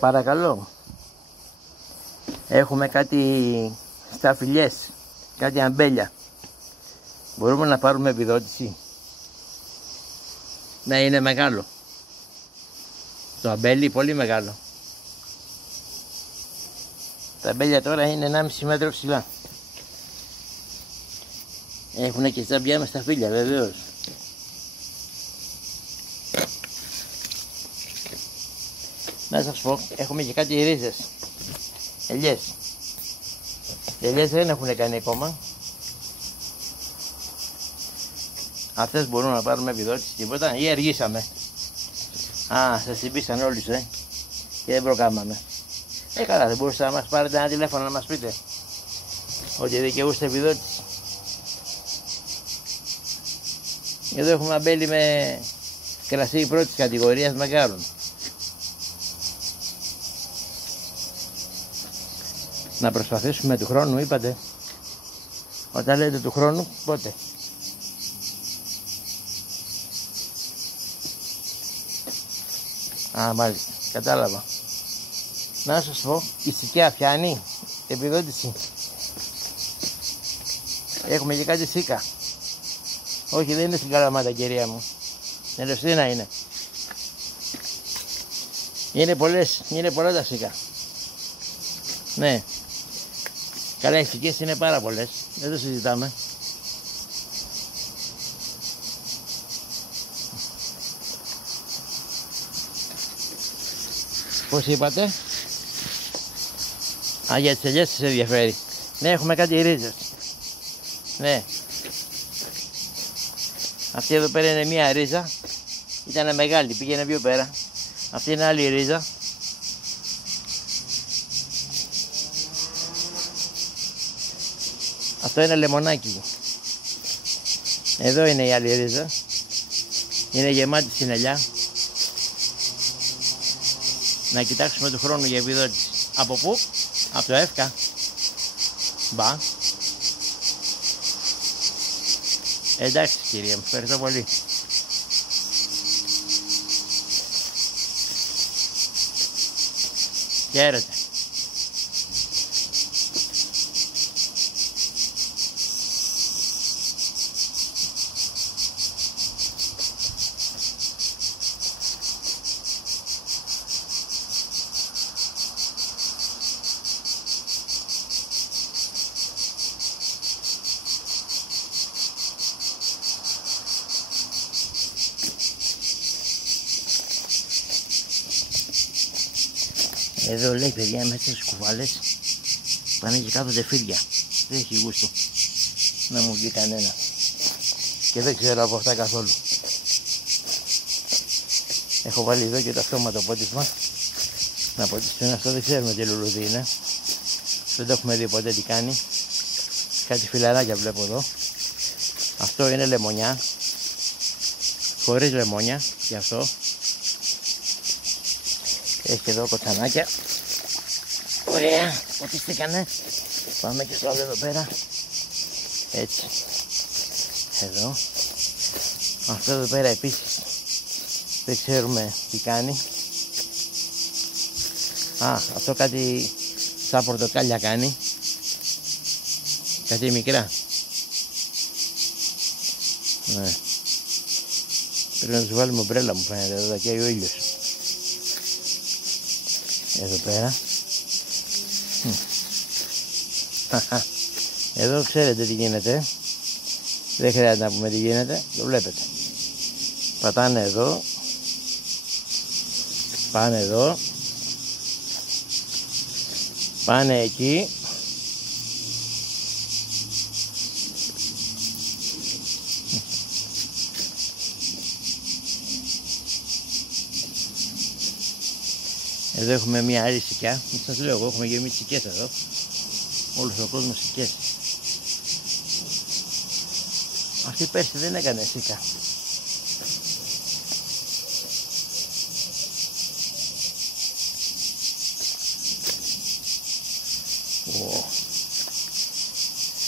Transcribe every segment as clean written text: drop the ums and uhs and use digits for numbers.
Παρακαλώ. Έχουμε κάτι σταφυλιές, κάτι αμπέλια. Μπορούμε να πάρουμε επιδότηση? Ναι, είναι μεγάλο. Το αμπέλι πολύ μεγάλο. Τα αμπέλια τώρα είναι 1,5 μέτρο ψηλά. Έχουν και σταμπιά με σταφύλια, βεβαίως. Να σας πω, έχουμε και κάτι ρίζες. Ελιές. Οι ελιές δεν έχουν κάνει ακόμα. Αυτές μπορούμε να πάρουμε επιδότηση, τίποτα, ή αργήσαμε? Α, σας συμπήσαν όλοι σου, και δεν προκάμαμε. Καλά, δεν μπορούσατε να μας πάρετε ένα τηλέφωνο να μας πείτε ότι δικαιούστε επιδότηση? Εδώ έχουμε αμπέλι με κρασί πρώτης κατηγορίας μεγάλων. Να προσπαθήσουμε του χρόνου, είπατε? Όταν λέτε του χρόνου, πότε? Α, μάλιστα, κατάλαβα. Να σας πω, η Σικιά πιάνει επιδότηση? Έχουμε και κάτι Σίκα. Όχι, δεν είναι στην Καλαμάτα, κυρία μου. Στην Ελευσίνα είναι. Είναι πολλά τα Σίκα. Ναι. Καλά, οι Σικές είναι πάρα πολλές. Δεν το συζητάμε. Πώς είπατε? Α, για τις ελιές σας ενδιαφέρει. Ναι, έχουμε κάτι ρίζες. Ναι. Αυτή εδώ πέρα είναι μία ρίζα. Ήταν μεγάλη, πήγαινε πιο πέρα. Αυτή είναι άλλη ρίζα. Αυτό είναι λεμονάκι. Εδώ είναι η άλλη ρίζα. Είναι γεμάτη συνελιά. Να κοιτάξουμε του χρόνου για επιδότηση. Από πού? Από το ΕΦΚΑ. Μπα. Εντάξει, κυρία μου, ευχαριστώ πολύ. Χαίρετε. Εδώ λέει, παιδιά, μέσα στις κουβάλες πάνε και κάθονται φίδια. Δεν έχει γούστο να μου βγει κανένα. Και δεν ξέρω από αυτά καθόλου. Έχω βάλει εδώ και το αυτόματο πότισμα. Να ποτιστούν αυτό, δεν ξέρουμε τι λουλούδι είναι. Δεν το έχουμε δει ποτέ τι κάνει. Κάτι φιλαράκια βλέπω εδώ. Αυτό είναι λεμονιά. Χωρίς λεμόνια, γι' αυτό. Έχει και εδώ κοτσανάκια. Ωραία, ποτιστήκανε. Πάμε και στο άλλο εδώ πέρα. Έτσι. Εδώ. Αυτό εδώ πέρα επίσης δεν ξέρουμε τι κάνει. Α, αυτό κάτι σαν πορτοκάλια κάνει. Κάτι μικρά. Ναι. Πρέπει να τους βάλουμε ομπρέλα, μου φαίνεται, εδώ θα καίει ο ήλιος. Εδώ πέρα. Εδώ ξέρετε τι γίνεται. Δεν χρειάζεται να πούμε τι γίνεται. Το βλέπετε. Πατάνε εδώ. Πάνε εδώ. Πάνε εκεί. Εδώ έχουμε μια άλλη σικιά. Μην σας λέω εγώ, έχουμε γεμίσει σικιές εδώ. Όλος ο κόσμος σικιές. Αυτή πέρσι δεν έκανε σίκα.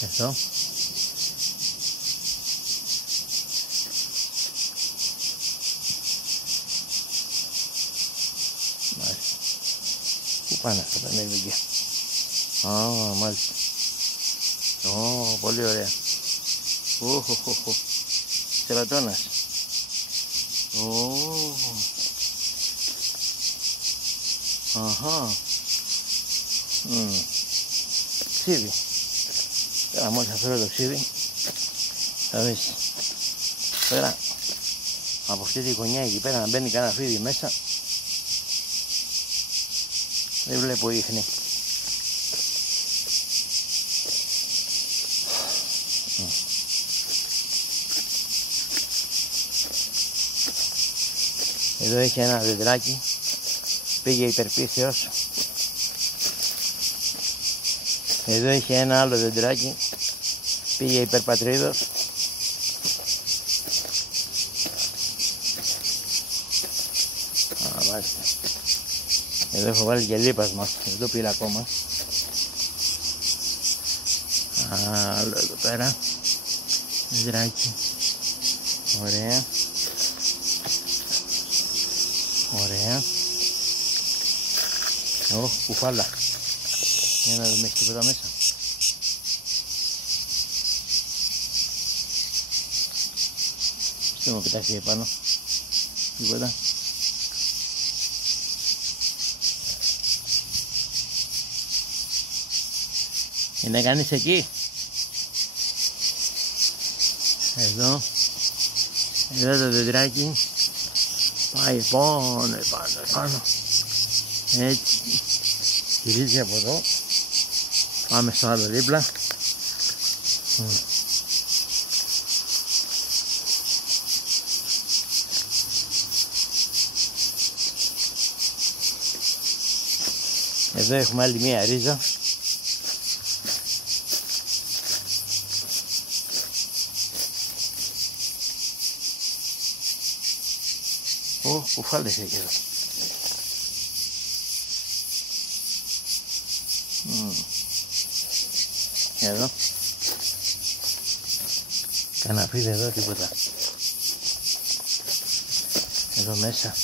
Εδώ. Μάλιστα. πάνω αυτά τα μερβικιά. Μάλιστα. Πολύ ωραία. Τερατώνας. Ξύδι. Τώρα μόλις θα φέρω το ξύδι, θα δεις. Πέρα, από αυτή τη γωνιά εκεί πέρα να μπαίνει κανένα φίδι μέσα, δεν βλέπω ίχνη. Εδώ έχει ένα δεντράκι, πήγε υπερπίθεως. Εδώ έχει ένα άλλο δεντράκι, πήγε υπερπατρίδος. Μάλιστα. Εδώ έχω βάλει και λίπασμα, δεν το πήρα ακόμα. Άλλο εδώ πέρα, δεντράκι. Ωραία. Ωραία. Κουφάλα. Για να δούμε, έχει τίποτα μέσα. Τι μου πετάξει επάνω. Τίποτα. Είναι κανείς εκεί? Εδώ. Εδώ το δεντράκι. Πάει πάνω. Έτσι. Γυρίζει από εδώ. Πάμε στο άλλο δίπλα. Εδώ έχουμε άλλη μία ρίζα. Κουφάλες έχει εδώ. Εδώ. Κανένα φίδι εδώ, τίποτα. Εδώ μέσα.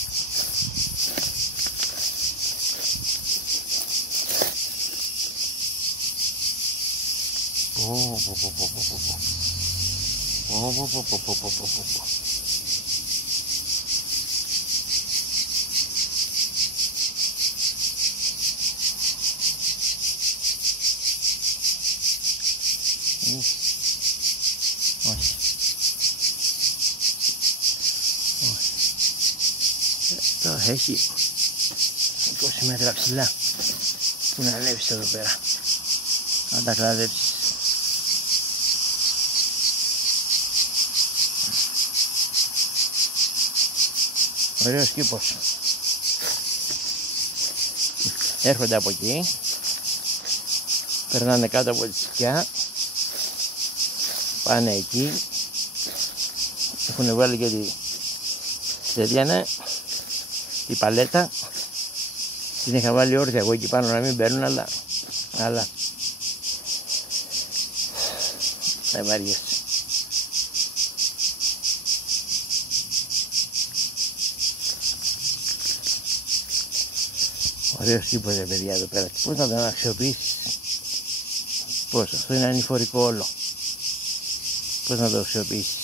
Εδώ έχει 20 μέτρα ψηλά που να ανέβεις εδώ πέρα. Να τα κλαδέψεις. Ωραίος κήπος. Έρχονται από εκεί, περνάνε κάτω από τη σκιά, πάνε εκεί, έχουν βάλει και τη τη παλέτα, την είχα βάλει όρθια εγώ εκεί πάνω να μην μπαίνουν, αλλά δεν βαριέσαι. Ωραίος κήπος ρε παιδιά εδώ πέρα. Πώς να τον αξιοποιήσεις? Πώς? Αυτό είναι ανηφορικό όλο. Πώς να το αξιοποιήσεις?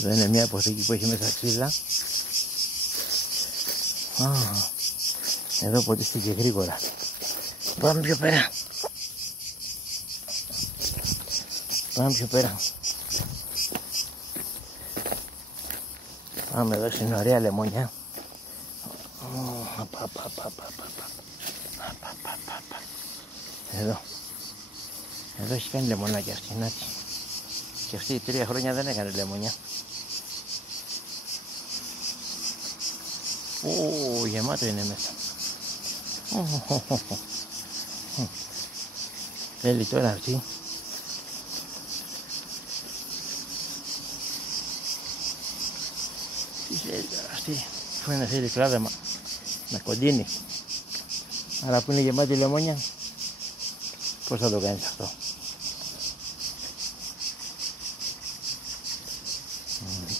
Εδώ είναι μια αποθήκη που έχει μέσα ξύλα. Εδώ ποτίστηκε γρήγορα. Πάμε πιο πέρα. Πάμε εδώ στην ωραία λεμονιά. Εδώ. Εδώ έχει κάνει λεμονάκια αυτή. Και αυτή 3 χρόνια δεν έκανε λεμονιά. Γεμάτο είναι μέσα. Θέλει τώρα αυτή. Τι θέλει τώρα αυτή? Αφού είναι θέλει κλάδεμα να κοντίνει. Αλλά που είναι γεμάτη λεμόνια, Πώς θα το κάνεις αυτό?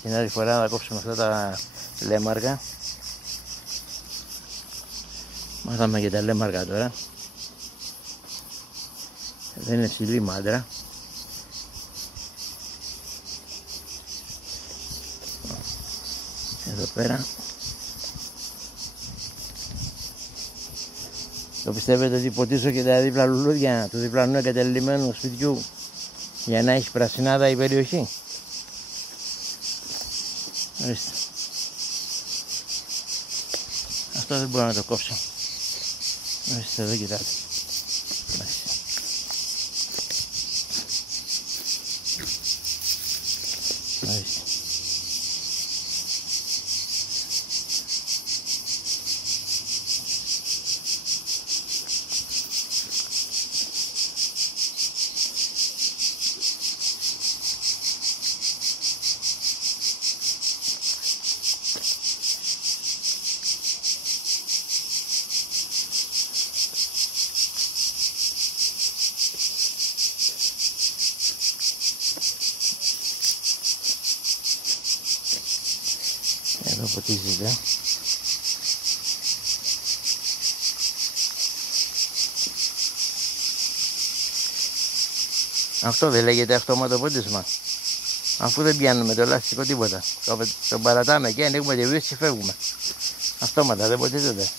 Την άλλη φορά θα κόψουμε αυτά τα λέμαργα. Μάθαμε και τα λέμαργα τώρα. Δεν είναι ψηλή μάντρα. Εδώ πέρα. Το πιστεύετε ότι ποτίσω και τα δίπλα λουλούδια του διπλανού εγκατελειμμένου σπιτιού για να έχει πρασινάδα η περιοχή? Ορίστε. Αυτό δεν μπορώ να το κόψω. Ορίστε, εδώ κοιτάτε. Ορίστε. Εδώ ποτίζεται. Αυτό δεν λέγεται αυτόματο πότισμα? Αφού δεν πιάνουμε το λάστιχο τίποτα. Το παρατάμε και ανοίγουμε τη βίωση και φεύγουμε. Αυτόματα δεν ποτίζεται.